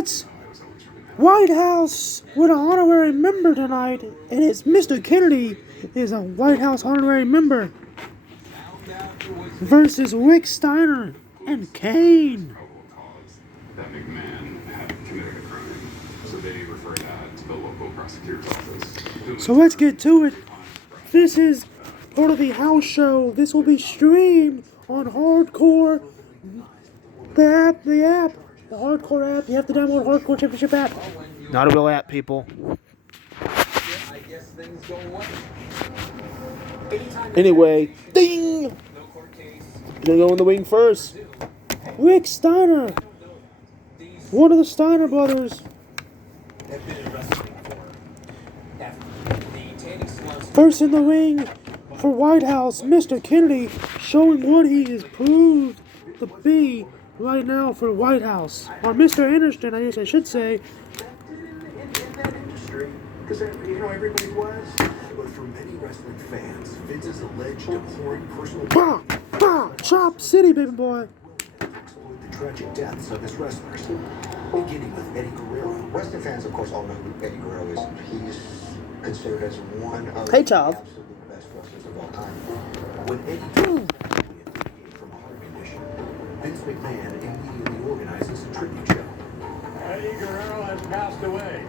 It's White House with an honorary member tonight, and it's Mr. Kennedy is a White House honorary member versus Rick Steiner and Kane. That McMahon had committed a crime, so they referred that to the local prosecutor's office. So let's get to it. This is part of the house show. This will be streamed on Hardcore, the Hardcore app. You have to download Hardcore Championship app. Not a real app, people. Anyway, ding! Gonna go in the wing first. Rick Steiner, one of the Steiner brothers. First in the ring for White House, Mr. Kennedy, showing what he is proved to be right now for White House. Or Mr. Anderson, I guess I should say. Because, everybody was. But for many wrestling fans, Vince's alleged abhorrent personal... Bah! Bah! Chop City, baby boy! ...exploit the tragic deaths of his wrestlers. Beginning with Eddie Guerrero. Wrestling fans, of course, all know who Eddie Guerrero is. He's considered as one of Hey, the Charles. absolute best wrestlers of all time. When Eddie died from a heart condition, Vince McMahon immediately organizes a tribute show. Eddie Guerrero has passed away.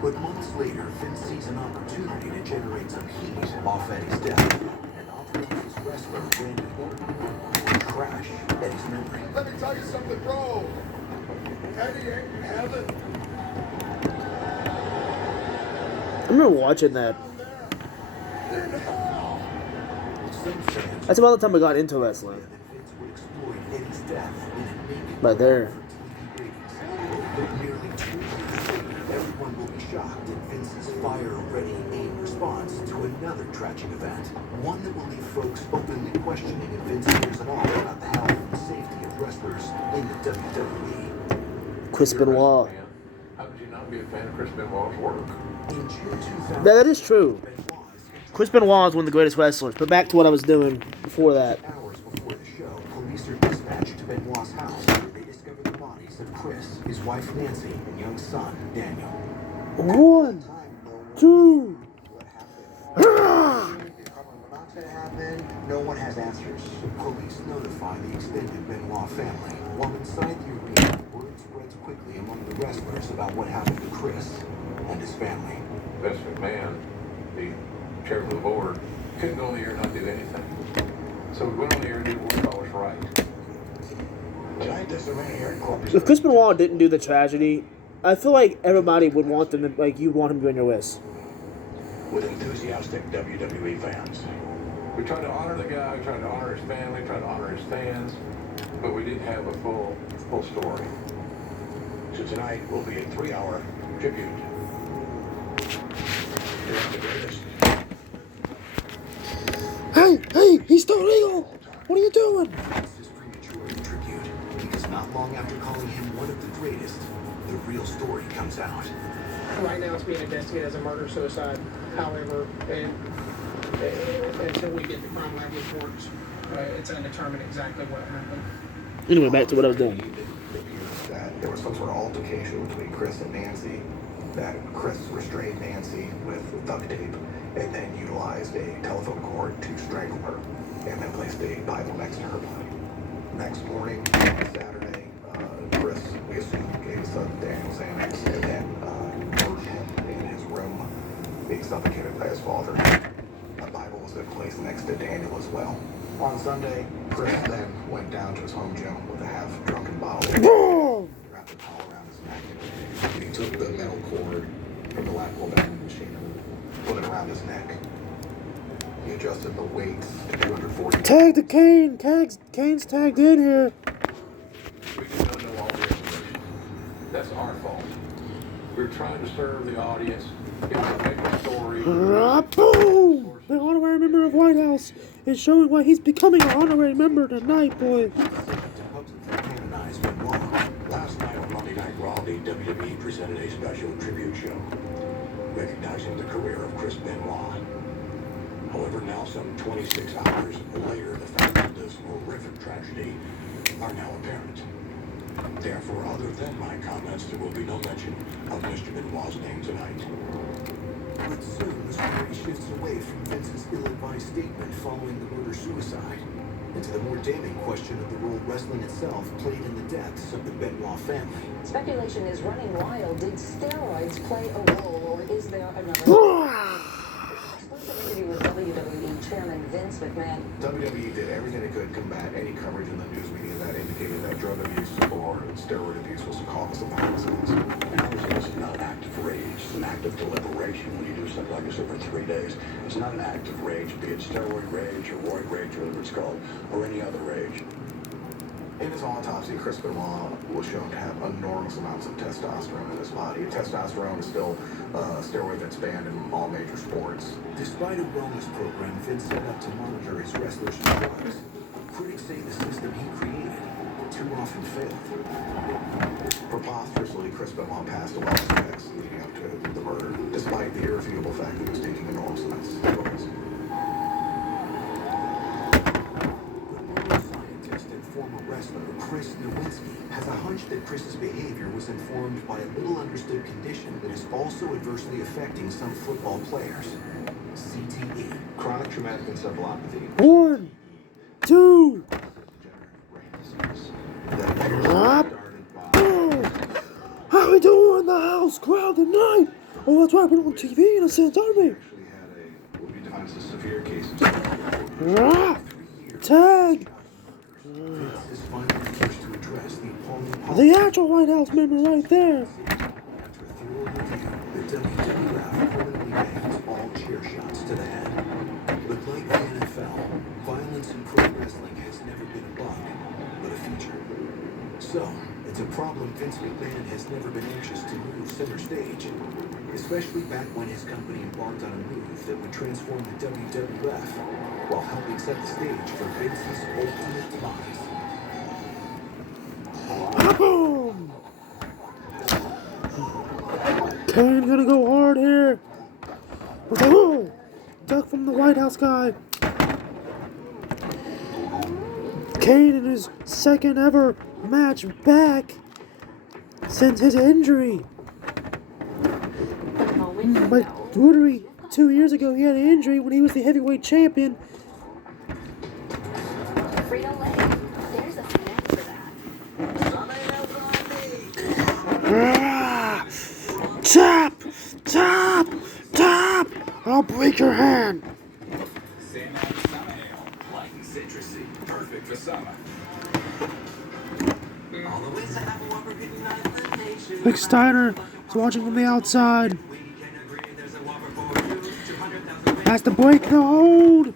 But months later, Vince sees an opportunity to generate some heat off Eddie's death and authorizes wrestler Randy Orton to crash Eddie's memory. Let me tell you something, bro. Eddie ain't in heaven. I remember watching that. In hell. Some fans That's about the time I got into wrestling. that Vince would exploit Eddie's death in a naked Right there. for TV ratings. But nearly 2 years later, everyone will be shocked at Vince's fire-ready AIM response to another tragic event. One that will leave folks openly questioning if Vince cares at all about the health and safety of wrestlers in the WWE. Chris Benoit. How could you not be a fan of Chris Benoit's work? In June 2000, That is true. Benoit's Chris Benoit is one of the greatest wrestlers. But back to what I was doing before that. hours before the show, police are dispatched to Benoit's house where they discover the bodies of Chris, his wife Nancy, and young son Daniel. 1, 2. What happened? Carbon monoxide happened. No one has answers. Police notify the extended Benoit family. While inside the arena, word spreads quickly among the wrestlers about what happened to Chris and his family. Vince McMahon, the chairman of the board, couldn't go on the air and not do anything. So we went on the air and did what we thought was right. Giant disciplinary corpus. If Chris Benoit didn't do the tragedy, I feel like everybody would want them to, like, you'd want him to be on your list. With enthusiastic WWE fans. We tried to honor the guy, we tried to honor his family, tried to honor his fans, but we didn't have a full story. So tonight will be a 3-hour tribute. You're the greatest. Hey, he's still legal! What are you doing? This is premature in tribute because not long after calling him one of the greatest, the real story comes out. Right now, it's being investigated as a murder-suicide. However, until we get the crime lab reports, it's undetermined exactly what happened. Anyway, back to what I was doing. It appears that there was some sort of altercation between Chris and Nancy, that Chris restrained Nancy with duct tape and then utilized a telephone cord to strangle her and then placed a Bible next to her body. Next morning, Saturday, Chris, we assume, gave his son Daniel Xanax and then murdered him in his room, being suffocated by his father. A Bible was then placed next to Daniel as well. On Sunday, Chris then went down to his home gym with a half-drunken bottle. Boom! Wrapped a towel around his neck. He took the metal cord from the lap-roll vending machine and put it around his neck. He adjusted the weights to 240. Tag the Kane! Kane's tagged in here. We just don't know all the information. That's our fault. We're trying to serve the audience, give them a bigger story. Boom! The honorary member of White House is showing why he's becoming an honorary member tonight, boy. To publicly canonize Benoit. Last night on Monday Night Raw, the WWE presented a special tribute show, recognizing the career of Chris Benoit. However, now some 26 hours later, the facts of this horrific tragedy are now apparent. Therefore, other than my comments, there will be no mention of Mr. Benoit's name tonight. But soon the story shifts away from Vince's ill-advised statement following the murder-suicide into the more damning question of the role wrestling itself played in the deaths of the Benoit family. Speculation is running wild. Did steroids play a role, or is there another? Exclusive interview with WWE Chairman Vince McMahon. WWE did everything they could combat any coverage in the news media that indicated that drug abuse or steroid abuse was the cause of the accidents. And obviously, this is not an act of rage. It's an act of deliberation when you do something like this over 3 days. It's not an act of rage, be it steroid rage or roid rage, whatever it's called, or any other rage. In his autopsy, Chris Benoit was shown to have enormous amounts of testosterone in his body. Testosterone is still a steroid that's banned in all major sports. Despite a wellness program Vince set up to monitor his wrestlers for drugs, critics say the system he created too often failed. Preposterously, Chris Benoit passed a wellness checks leading up to the murder, despite the irrefutable fact that he was taking enormous amounts of steroids. Former wrestler Chris Nowinski has a hunch that Chris's behavior was informed by a little understood condition that is also adversely affecting some football players. CTE. Chronic traumatic encephalopathy. 1, 2. How we doing in the house crowd tonight? Oh, that's right, we're on TV in a sense, aren't we? Actually had what we define as a severe case of Tag! Vince is finally forced to address the appalling The actual White House member right there. After a thorough review, the WWF permanently bans all chair shots to the head. But like the NFL, violence in pro wrestling has never been a bug, but a feature. So, it's a problem Vince McMahon has never been anxious to move center stage, especially back when his company embarked on a move that would transform the WWF while helping set the stage for Vince's ultimate demise. Boom! Kane gonna go hard here. Oh, duck from the White House guy. Kane in his second ever match back since his injury. Like literally 2 years ago, he had an injury when he was the heavyweight champion. Tap! Tap! Tap! I'll break your hand. Light and citrusy, perfect for summer. All the ways I have a Whopper hidden out of the nation. Rick Steiner is watching from the outside. Has to break the hold.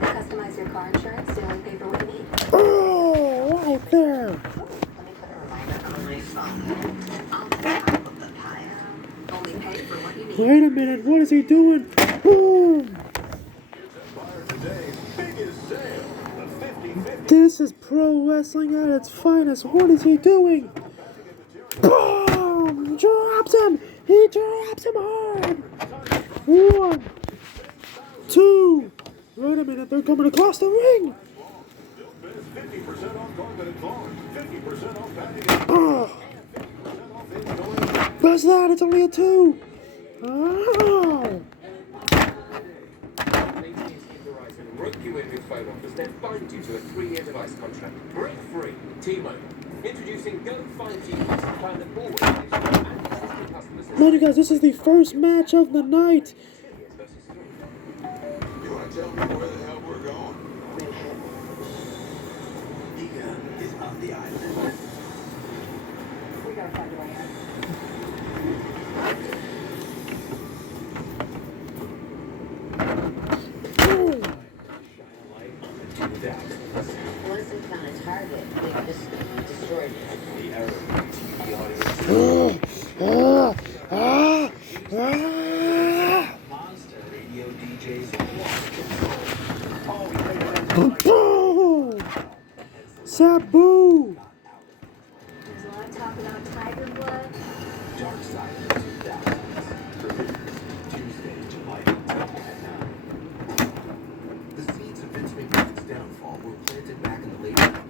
Customize your car insurance to only pay for what you need. Oh, right there. Let me put a reminder on my phone. I'll top of the pile. Only pay for what you need. Wait a minute, what is he doing? Boom! This is pro wrestling at its finest. What is he doing? Boom! Drops him! He drops him hard! 1, 2. Wait a minute, they're coming across the ring! Oh! What's that? It's only a 2! Oh! Rope you in with phone offers, then bind you to a 3-year device contract. Break free. T-Mobile. Introducing Go 5G Plus, a plan that always makes you and existing customers. Man, you guys, this is the first match of the night. You want to tell me where the hell we're going? Ika is on the island. We gotta find a way out. Listen, found a target. We just destroyed it. The error. The audio. Monster radio DJs. Boom! Sabu! There's a lot of talk about tiger blood. Dark Side of the 2000s. Tuesday, July 10th at 9. all were planted back in the late 90s.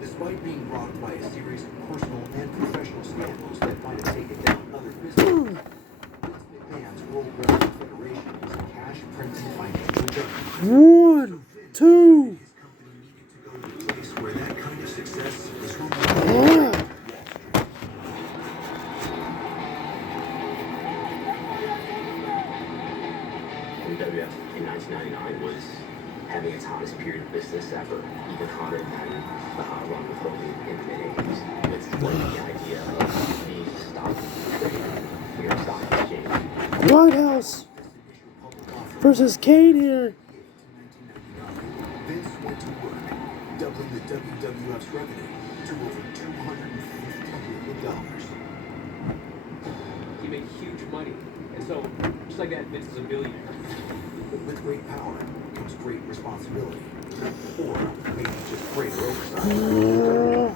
Despite being rocked by a series of personal and professional scandals that might have taken down other businesses, Vince McMahon's World Wrestling Federation was a cash-printing financial junkie. 1, 2. His company needed to go to a place where that kind of success was rewarded. WWF in 1999 was having its hottest period of business ever, even hotter than the hot run with Hogan in the mid-80s. It's like the idea of the stock trading here at stock exchange. White House versus Kane here. Vince went to work, doubling the WWF's revenue to over $250 million. He made huge money. And so, just like that, Vince is a billionaire. With great power comes great responsibility. Or maybe just greater oversight.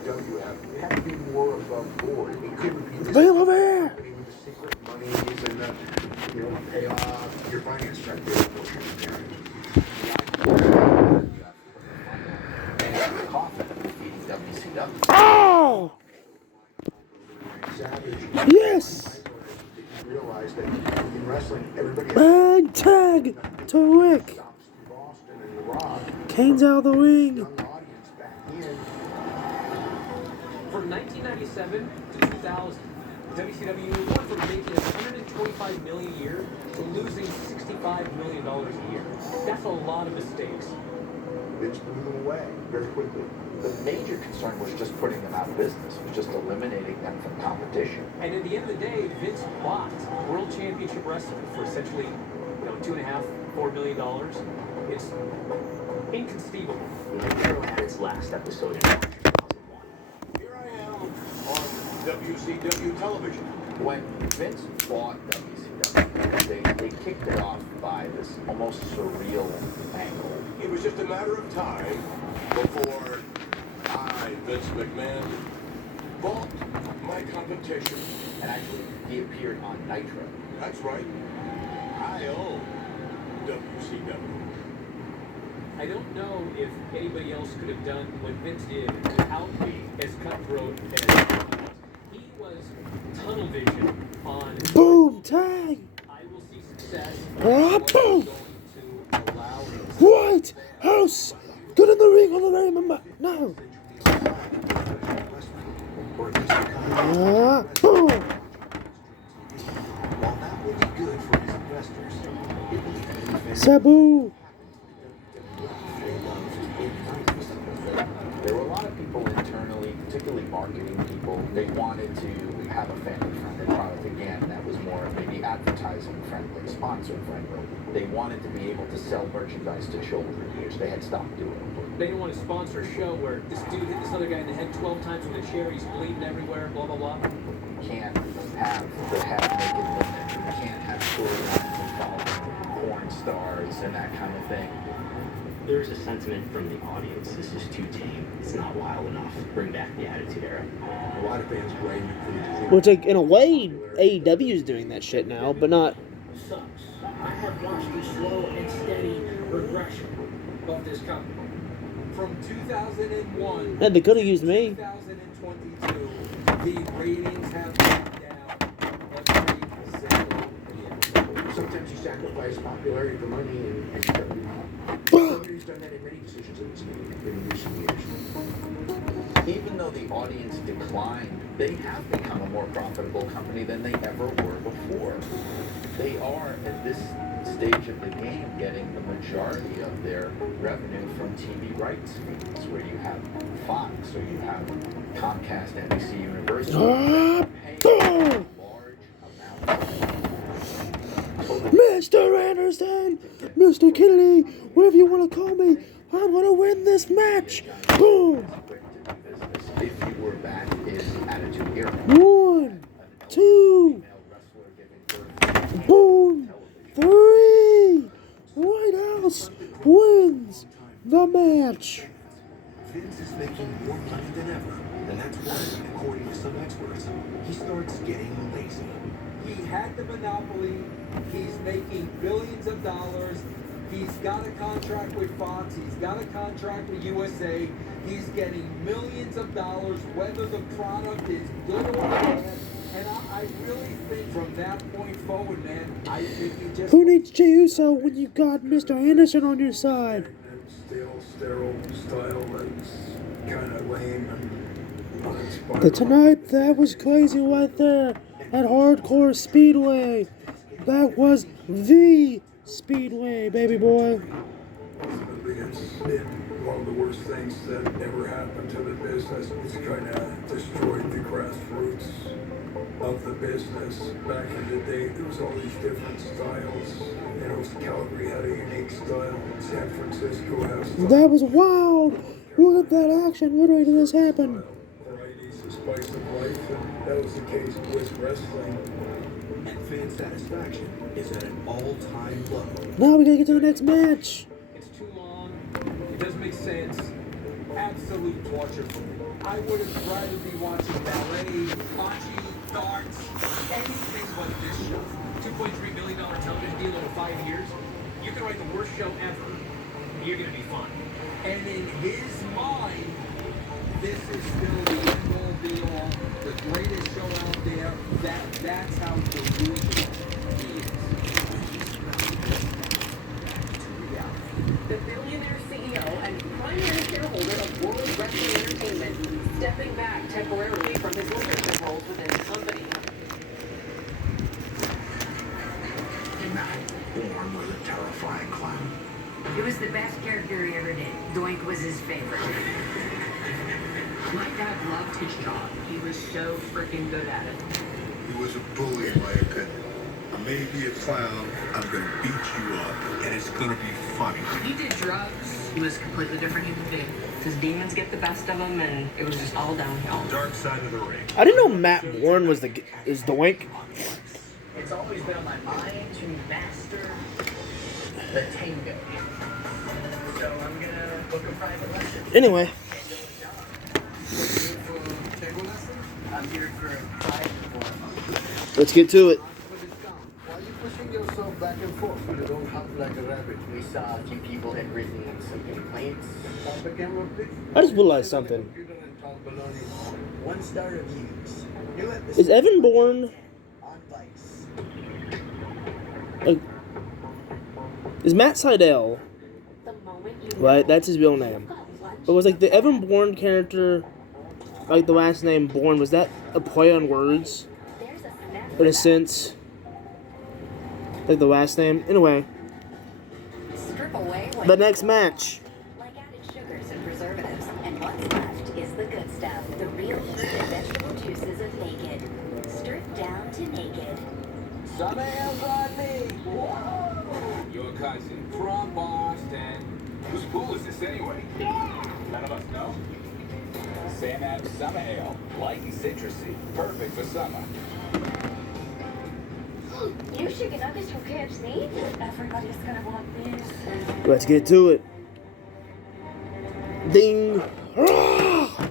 WWF had to be more above board. It couldn't be this Bail over here. company with the secret monies and the, pay off your finance director portion of the Coffin defeating WCW. Oh! Savage. Yes! Realized that in wrestling, everybody Bang tag to Rick. stops Boston and The Rock. Kane's out of the ring. Young audience back in. From 1997 to 2000, WCW went from making $125 million a year to losing $65 million a year. That's a lot of mistakes. Vince blew them away very quickly. The major concern was just putting them out of business, was just eliminating them from competition. And at the end of the day, Vince bought World Championship Wrestling for essentially, $2.5, $4 million. It's inconceivable. Hero had its last episode in March 2001. Here I am on WCW television. When Vince bought WCW, they kicked it off by this almost surreal angle. It was just a matter of time before I, Vince McMahon, bought my competition. And actually, he appeared on Nitro. That's right. I own WCW. I don't know if anybody else could have done what Vince did without being as cutthroat as he was. He was tunnel vision on Boom tag. I will see success. Ah, What boom. is going to allow him to White House. Good in the ring on the very moment. No. Or at least become Ah, boom. While that will be good for his investors, it will leave many fans Sabu. they loved in the 90s. There were a lot of people internally, particularly marketing people, they wanted to have a family-friendly product again that was more maybe advertising-friendly, sponsor-friendly. They wanted to be able to sell merchandise to children, which they had stopped doing. They didn't want to sponsor a show where this dude hit this other guy in the head 12 times with a chair, he's bleeding everywhere, blah, blah, blah. You can't have the half-naked women. You can't have storylines involving porn stars and that kind of thing. There's a sentiment from the audience. This is too tame. It's not wild enough. Bring back the Attitude Era. A lot of fans blame you for the disease. Which, like, in a way, AEW is doing that shit now, but not. Sucks. I have watched the slow and steady regression of this company. From 2001 Man, they could have used me. 2022, the ratings have gone down every single year. Sometimes you sacrifice popularity for money and somebody's done that in many decisions in this game in recent years. Even though the audience declined, they have become a more profitable company than they ever were before. They are, at this stage of the game, getting the majority of their revenue from TV rights fees, where you have Fox or you have Comcast, NBC Universal, paying large amounts. Mr. Anderson, Mr. Kennedy, whatever you want to call me, I'm going to win this match. Boom. If you were back in Attitude Era. 1, 2, boom, 3. White House wins the match. Vince is making more money than ever, and that's why, according to some experts, he starts getting lazy. He had the monopoly. He's making billions of dollars. He's got a contract with Fox. He's got a contract with USA. He's getting millions of dollars, whether the product is good or bad. And I really think from that point forward, man, I think he just... Who needs Jey Uso when you got Mr. Anderson on your side? Stale, sterile style that's kind of lame and uninspired. But tonight, that was crazy right there at Hardcore Speedway. That was the Speedway, baby boy. Ultimately, it's been one of the worst things that ever happened to the business. It's kind of destroyed the grassroots of the business. Back in the day, there was all these different styles. You know, Calgary had a unique style. San Francisco has style. That was wild. Look at that action. Literally, did this happen? Variety's the spice of life, and that was the case with wrestling. And fan satisfaction is at an all-time low. Now we gotta get to the next match. It's too long. It doesn't make sense. Absolute torture for me. I would have rather be watching ballet, bocce, darts, anything but this show. $2.3 million television deal over 5 years. You can write the worst show ever. You're gonna be fine. And in his mind, this is still the end-all be-all, the greatest show out there. That's how delusional he is. The billionaire CEO and primary shareholder of World Wrestling Entertainment, stepping back temporarily from his leadership roles within the company. Matt Bourne was a terrifying clown. It was the best character he ever did. Doink was his favorite. My dad loved his job. He was so freaking good at it. He was a bully, in my opinion. I may be a clown, I'm gonna beat you up, and it's gonna be funny. He did drugs. He was a completely different human being. His demons get the best of him, and it was just all downhill. Dark side of the ring. I didn't know Matt Bourne was Doink. It's always been on my mind to master the tango. So I'm gonna book a private lesson. Anyway. I'm here for a private one. Let's get to it. Why are you pushing yourself back and forth? You don't hop like a rabbit. We saw a few people had written some complaints. Pop the camera, please. I just realized something. 1-star reviews. New episode Is Evan Bourne on Vice. like? Is Matt Sydal? Right, that's his real name. But was like the Evan Bourne character, like the last name Bourne, was that a play on words? In a sense, like the last name. Anyway, Strip away the next match. like added sugars and preservatives, and what's left is the good stuff. The real heat and vegetable juices of Naked. Stripped down to naked. Some ales on me. Whoa. Your cousin from Boston. Whose pool is this anyway? None of us know. Sam Adams Summer Ale. Light and citrusy. Perfect for summer. New chicken nuggets from KFC? Everybody's gonna want this. Let's get to it. Ding. Ah!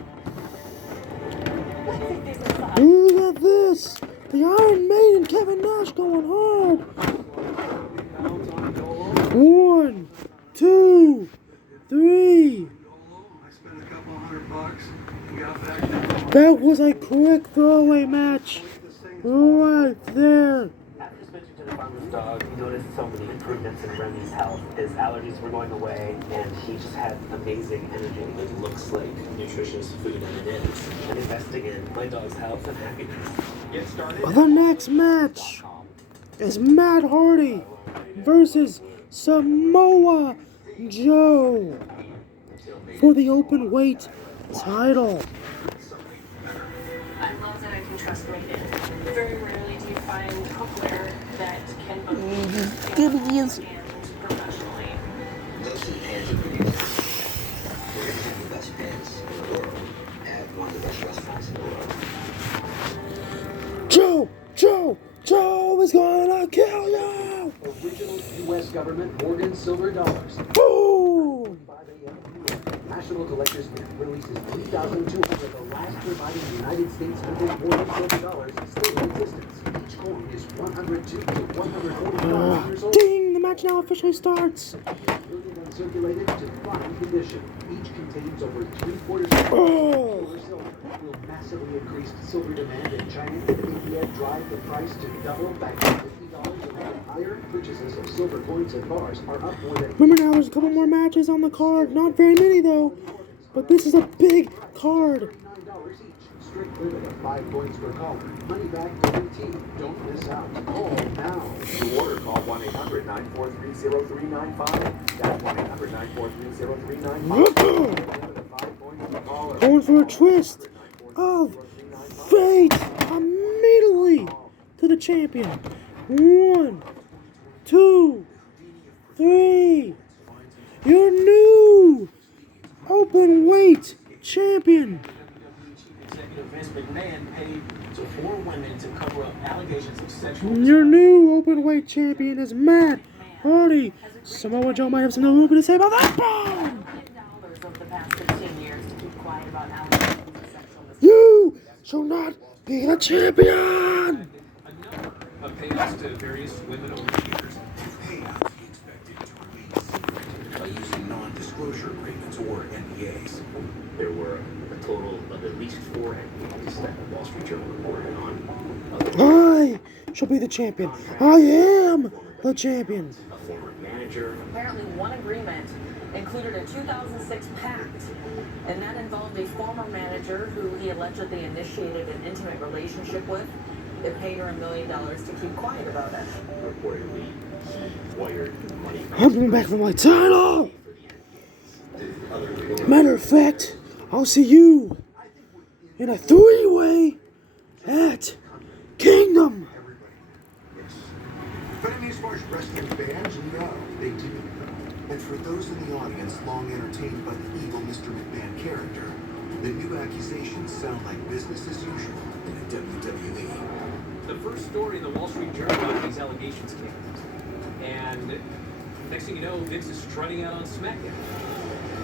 Look at this. The Iron Maiden, Kevin Nash going hard. 1, 2, 3. That was a quick throwaway match. Right there. After switching to the farmer's dog, he noticed so many improvements in Remy's health. His allergies were going away, and he just had amazing energy. It looks like nutritious food, and it is. And investing in my dog's health and happiness. Get started. The next match is Matt Hardy versus Samoa Joe for the open weight title. I love that I can trust Naked. Very rarely do you find cookware that can both and professionally. Those are the pans of the universe. We're going to have the best pans in the world at one of the best restaurants in the world. Joe is gonna kill you! Original U.S. government Morgan silver dollars. Boom! National Collectors Mint releases 3,200 of the last surviving United States mint Morgan silver dollars still in existence. Each coin is 102 to 140 years old. Ding! The match now officially starts. Circulated to fine condition. Each contains over 3/4 Oh. silver. Will massively increase silver demand in China and India drive the price to double back to $50 and higher. Purchases of silver coins and bars are up more than. Remember now, there's a couple more matches on the card. Not very many though, but this is a big card. $9 each. Strict limit of 5 coins per caller. Money back guarantee. Don't miss out. Call now. To order, call 1-800-943-0395. That's 1-800-943-0395. Going for a twist of fate immediately to the champion. 1, 2, 3. Your new open weight champion. Executive Vince McMahon paid to 4 women to cover up allegations of sexual. Your new open weight champion is Matt Hardy. Samoa Joe might have something a little bit to say about that. Boom! Over the past 15 years to keep quiet about allegations of sexual misconduct. You shall not be the champion. Of payouts to various women over the years. Payouts he expected to remain secret by using non-disclosure agreements or NDAs. There were a total of at least 4 NDAs that the Wall Street Journal reported on. I shall be the champion. I am the champion. A former manager. Apparently, one agreement included a 2006 pact, and that involved a former manager who he allegedly initiated an intimate relationship with. It paid her $1 million to keep quiet about it. Reportedly, he wired money. I'm coming back for my title. Matter of fact, I'll see you in a 3-way at Kingdom. Vietnamese March wrestling fans know they do. And for those in the audience long entertained by the evil Mr. McMahon character, the new accusations sound like business as usual in the WWE. The first story in the Wall Street Journal about these allegations came out. And next thing you know, Vince is strutting out on SmackDown.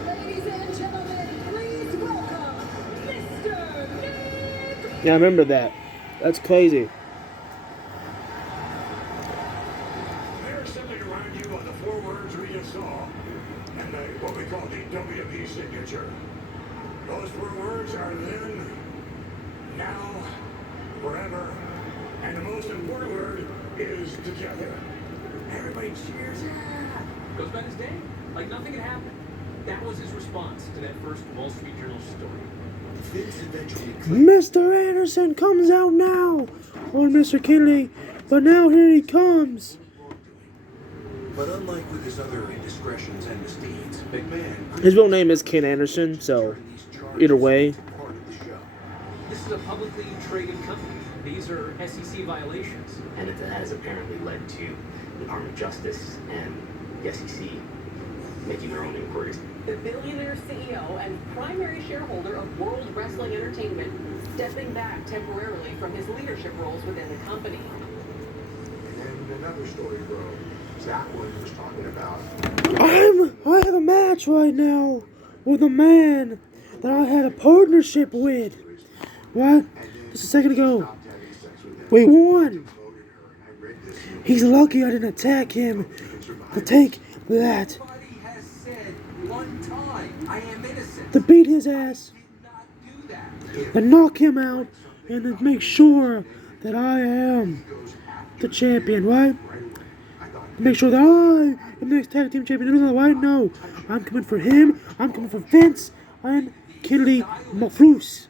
Ladies and gentlemen, please welcome Mr. Nick. Yeah, I remember that. That's crazy. There's something around you on the 4 words we just saw, and what we call the WWE signature. Those 4 words are then, now, forever, and the most important word is together. Everybody cheers. Yeah. Goes about his day. Like nothing had happened. That was his response to that first Wall Street Journal story. Vince eventually Mr. Anderson comes out now on Mr. Kennedy, but now here he comes. But unlike with his other indiscretions and misdeeds, McMahon... His real name is Ken Anderson, so either way. This is a publicly traded company. These are SEC violations. And it has apparently led to the Department of Justice and the SEC making their own inquiries. The billionaire CEO and primary shareholder of World Wrestling Entertainment stepping back temporarily from his leadership roles within the company. And another story broke. Zach was talking about. I have a match right now with a man that I had a partnership with. What? Just a second ago. We won. He's lucky I didn't attack him. To take that. One time, I am innocent. To beat his ass. To knock him out. And to make sure that I am the champion, right? To make sure that I am the next tag team champion. No. I'm coming for him. I'm coming for Vince and Kennedy Mafrus.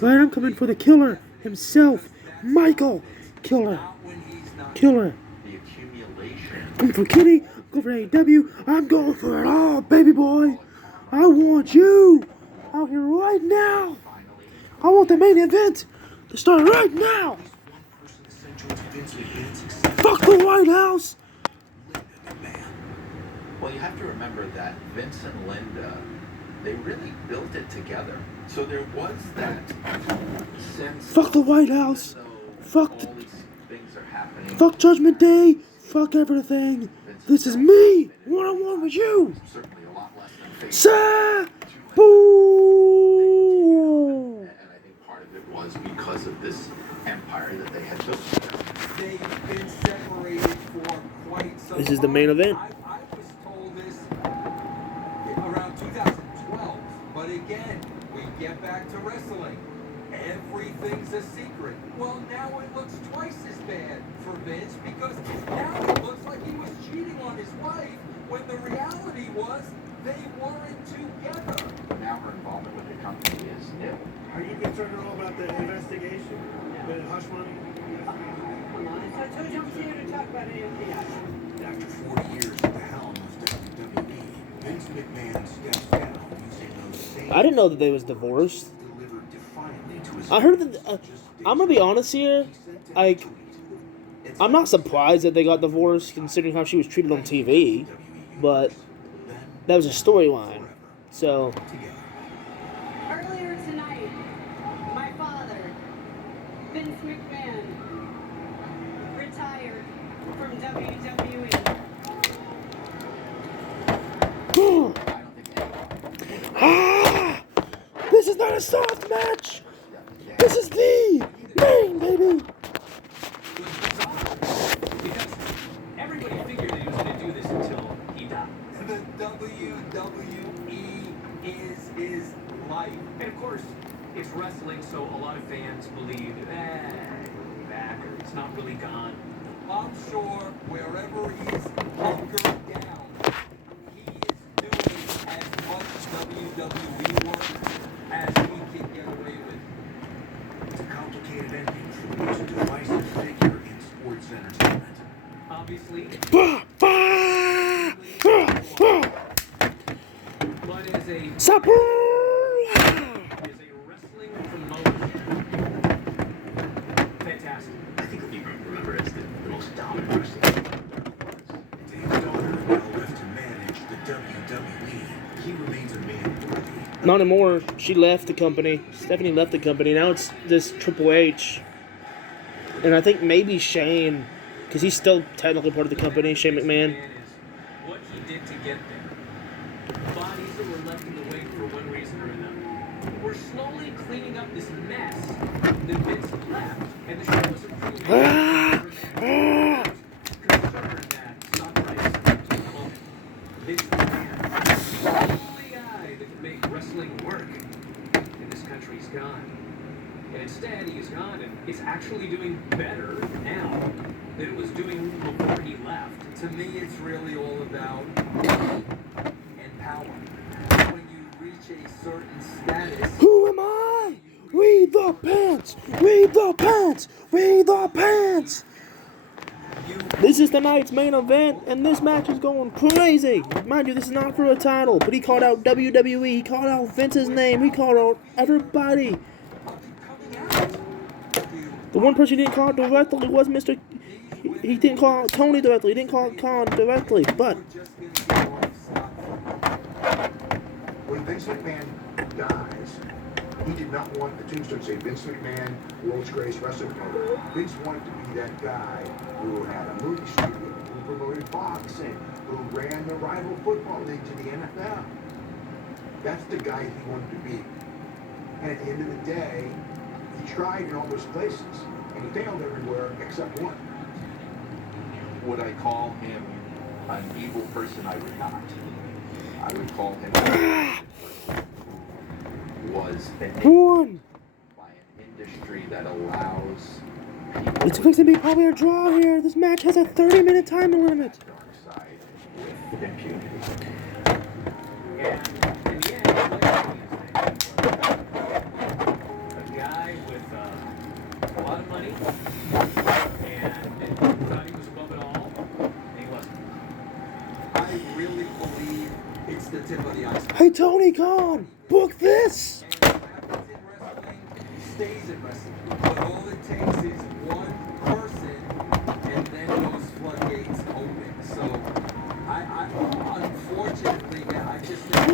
Right, I'm coming for the killer himself, Michael Killer. The accumulation. I'm for Kenny, I'm going for AEW, I'm going for it all, baby boy. I want you out here right now. I want the main event to start right now. Fuck the White House. Well, you have to remember that Vince and Linda, they really built it together. So there was that sense. Fuck the White House. Fuck all these things are happening. Fuck Judgment Day. Fuck everything. This is me. One-on-one with you. Certainly a lot less than Sabu. And I think part of it was because of this empire that they had built together. they've been separated for quite some time. This is the main event. I was told this around 2012, but again, we get back to wrestling. Everything's a secret. Well, now it looks twice as bad for Vince because now it looks like he was cheating on his wife when the reality was they weren't together. Now her involvement with the company is nil. Are you concerned at all about the investigation? The hush money? Come on, I told you I'm here to talk about AFPI. After 40 years at the helm of WWE, Vince McMahon steps down using those same... I didn't know that they was divorced. ...delivered defiantly to his... I heard that... I'm gonna be honest here. Like, I'm not surprised that they got divorced considering how she was treated on TV. But that was a storyline. So... Earlier tonight, my father, Vince McMahon, retired from WWE. Ah! This is not a soft match! This is the main, baby! Because everybody figured that he was going to do this until he died. The WWE is his life. And of course, it's wrestling, so a lot of fans believe, he'll be back, or it's not really gone. I'm sure wherever he's hunkered down, he is doing as much WWE work as he can get away with. It's a complicated ending for the most divisive figure in sports entertainment. Obviously. But as a wrestling promoter, fantastic. I think he'll be remembered as the most dominant wrestler. Dave's daughter now left to manage the WWE. He remains a man worthy. Not anymore. She left the company. Stephanie left the company. Now it's this Triple H. And I think maybe Shane, because he's still technically part of the company, Shane McMahon. What he did to get there. Bodies that were left in the wake for one reason or another. We're slowly cleaning up this mess that Vince left, and the show is improving. Concerned that stock prices are going to plummet. Vince McMahon, the only guy that can make wrestling work in this country, is gone. And instead, he's gone, and it's actually doing better now than it was doing before he left. To me, it's really all about money and power. When you reach a certain status... Who am I? We the pants! We the pants! We the pants! This is tonight's main event, and this match is going crazy. Mind you, this is not for a title, but he called out WWE, he called out Vince's name, he called out everybody. The one person he didn't call out directly was Mr. He didn't call out Tony directly, he didn't call out Khan directly, but... When Vince McMahon dies, he did not want the tombstone to say Vince McMahon, world's greatest wrestling promoter. Vince wanted to be that guy who had a movie studio, who promoted boxing, who ran the rival football league to the NFL. That's the guy he wanted to be. And at the end of the day, he tried in all those places, and he failed everywhere except one. Would I call him an evil person? I would not. I would call him was one by an industry that allows it's fixing to be probably a draw here. This match has a 30-minute time limit. dark side with impunity. Yeah, in the end, a guy with a lot of money, and thought he was above it all, and he wasn't. I really believe it's the tip of the iceberg. Hey, Tony Khan, book this! And what happens in wrestling stays in wrestling. But all it takes is one person, and then those floodgates open. So, I unfortunately, I just think...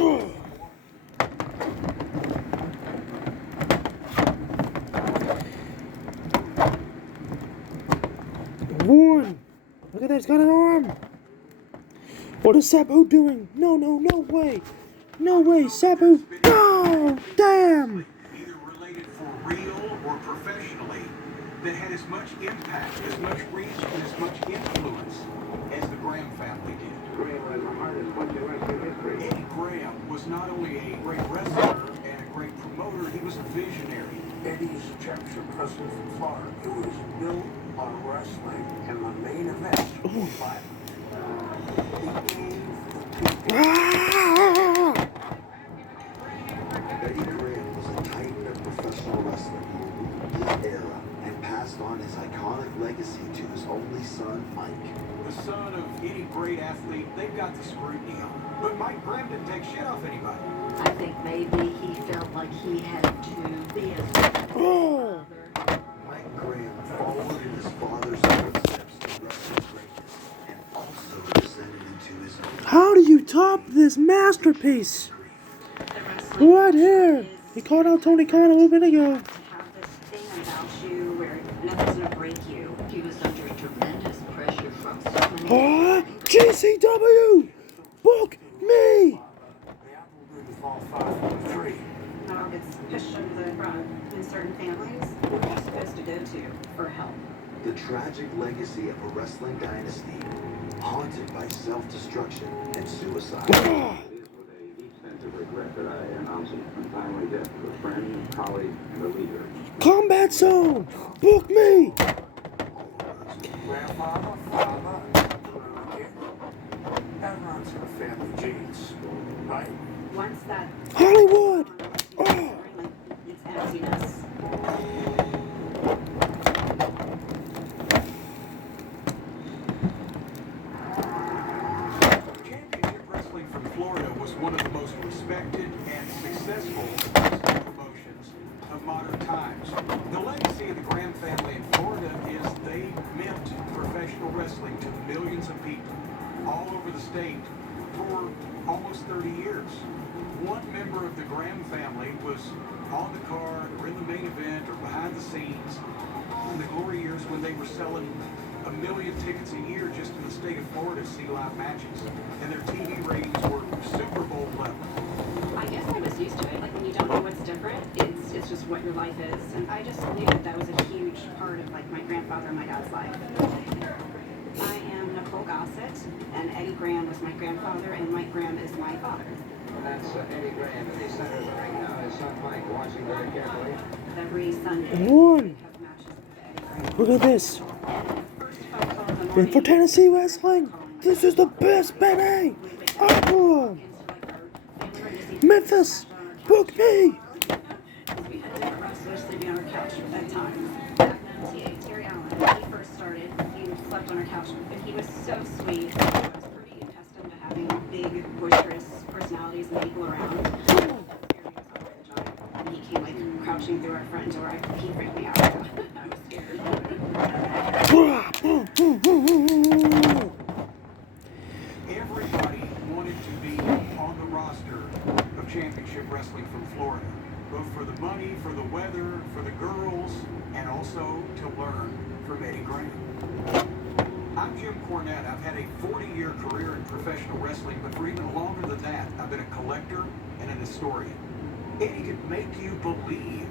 One! Look at that, he's got an arm! What is Sabu doing? No way! No way, Sabu! No! Damn! Either related for real or professionally, that had as much impact, as much reach, and as much influence as the Graham family did. Eddie Graham was not only a great wrestler and a great promoter, he was a visionary. Eddie's championship wrestling from Florida. It was built on wrestling, and the main event was violent. Eddie Graham was a titan of professional wrestling. He ruled his era and passed on his iconic legacy to his only son, Mike. The son of any great athlete, they've got the scrutiny on. But Mike Graham didn't take shit off anybody. I think maybe he felt like he had to be a Mike Graham followed in his father's footsteps to wrestling greatness and also descended into his own. How do you top this masterpiece? What here? He called out Tony Khan a little bit ago. thing about you where nothing's gonna break you. He was under tremendous pressure from so many. GCW! Book me! Dog gets pushed under the rug in certain families. Who are you supposed to go to for help? The tragic legacy of a wrestling dynasty haunted by self-destruction and suicide. It is with a deep sense of regret that I announce an untimely death of a friend, colleague, and a leader. Combat Zone! Book me! Grandfather, father, kid. That runs in the family genes, right? Once that Hollywood! it's emptiness. Championship Wrestling from Florida was one of the most respected and successful wrestling promotions of modern times. The legacy of the Graham family in Florida is they meant professional wrestling to millions of people all over the state for almost 30 years. One member of the Graham family was on the card or in the main event or behind the scenes in the glory years when they were selling 1 million tickets a year just in the state of Florida to see live matches. And their TV ratings were Super Bowl level. I guess I was used to it. Like when you don't know what's different, it's just what your life is. And I just knew that was a huge part of like my grandfather and my dad's life. I am Nicole Gossett, and Eddie Graham was my grandfather, and Mike Graham is my father. That's Eddie Graham in the center of the ring now. His son Mike watching very carefully. Every Sunday, One. Look at this. And for Tennessee wrestling, this is the best, baby! Memphis, book me! We had different wrestlers sleeping on our couch at that time. Back then, Terry Allen, when he first started, he slept on our couch, and he was so sweet. I was pretty accustomed to having big, boisterous personalities and people around. And he came like crouching through our front door. He freaked me out. I was scared. Everybody wanted to be on the roster of Championship Wrestling from Florida, both for the money, for the weather, for the girls, and also to learn from Eddie Graham. I'm Jim Cornette. I've had a 40-year career in professional wrestling, but for even longer than that, I've been a collector and an historian. Eddie could make you believe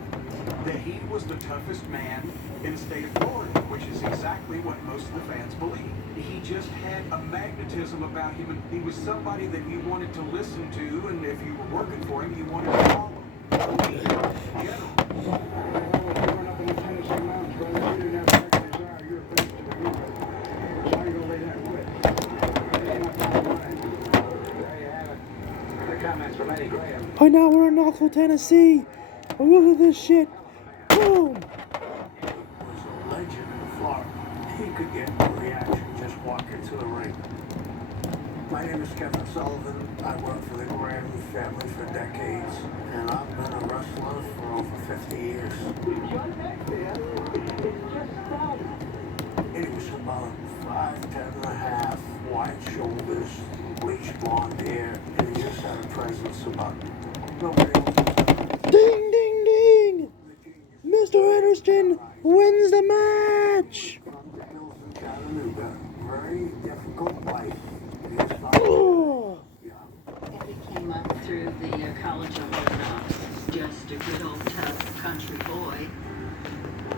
that he was the toughest man in the state of Florida, which is exactly what most of the fans believe. He just had a magnetism about him, and he was somebody that you wanted to listen to, and if you were working for him, you wanted to follow. He was general. Right now we're in Knoxville, Tennessee. Oh, look at this shit. Boom! Legend in Florida. He could get a reaction just walking to the ring. My name is Kevin Sullivan. I worked for the Graham family for decades, and I've been a wrestler for over 50 years. He was about 5'10" and a half, wide shoulders, bleached blonde hair, and he just had a presence about nobody else. Ding, ding, ding! Mr. Anderson wins the match! Chattanooga, very difficult life.